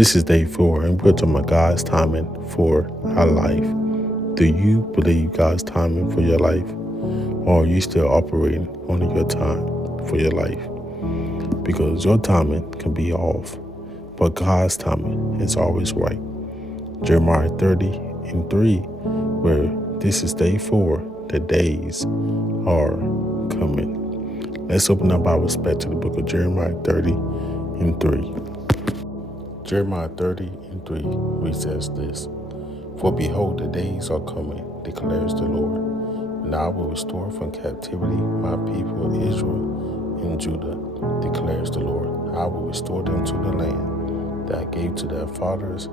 This is day 4, and we're talking about God's timing for our life. Do you believe God's timing for your life, or are you still operating on your time for your life? Because your timing can be off, but God's timing is always right. Jeremiah 30:3, where this is day 4, the days are coming. Let's open our Bibles back to the book of Jeremiah 30:3. Jeremiah 30:3 reads as this: For behold, the days are coming, declares the Lord, and I will restore from captivity my people Israel and Judah, declares the Lord. I will restore them to the land that I gave to their fathers,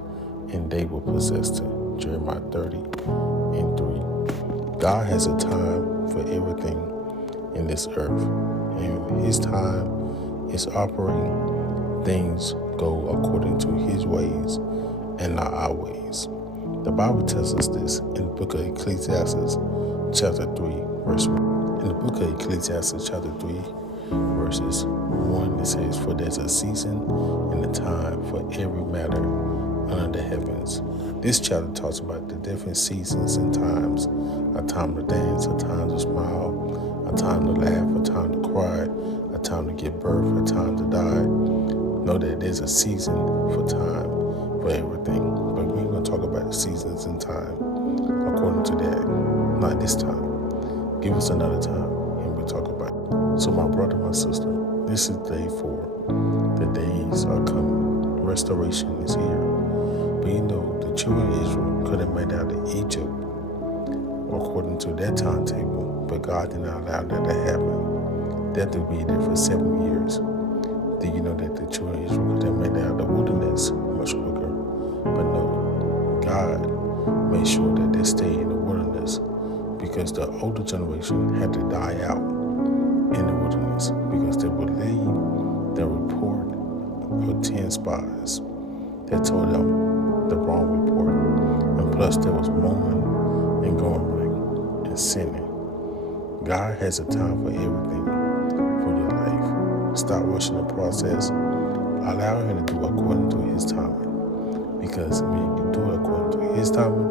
and they will possess it. Jeremiah 30:3. God has a time for everything in this earth, and His time is operating. Things go according to His ways and not our ways. The Bible tells us this in the book of Ecclesiastes chapter 3, verse 1. In the book of Ecclesiastes chapter 3, verses 1, it says, For there's a season and a time for every matter under the heavens. This chapter talks about the different seasons and times: a time to dance, a time to smile, a time to laugh, a time to cry, a time to give birth, a time to die. Know that there's a season for time for everything, but we're going to talk about the seasons and time according to that. Not this time. Give us another time and we'll talk about it. So my brother, my sister, this is day 4. The days are coming. Restoration is here. But you know, the children of Israel could have made out of Egypt according to their timetable, but God did not allow that to happen. They had to be there for 7 years. Do you know that the children of Israel could have made it out of the wilderness much quicker? But no, God made sure that they stayed in the wilderness because the older generation had to die out in the wilderness because they would leave the report of 10 spies that told them the wrong report. And plus there was mourning and grumbling and sinning. God has a time for everything for your life. Stop rushing the process. Allow Him to do according to His timing. Because when you do it according to His timing,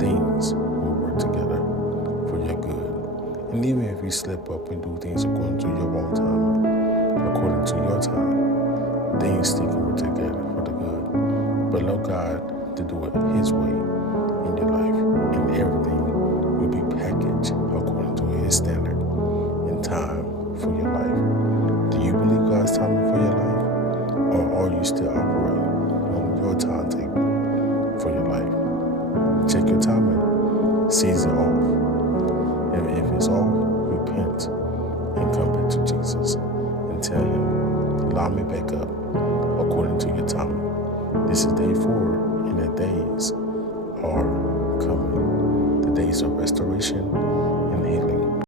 things will work together for your good. And even if you slip up and do things according to your own timing, according to your time, things still can work together for the good. But allow God to do it His way in your life, and everything will be packaged according to His standard and time for your life. Do you believe God's timing for your life? Or are you still operating on your timetable for your life? Check your timing. Season off. And if it's off, repent and come back to Jesus and tell Him, allow me back up according to your timing. This is day 4, and the days are coming. The days of restoration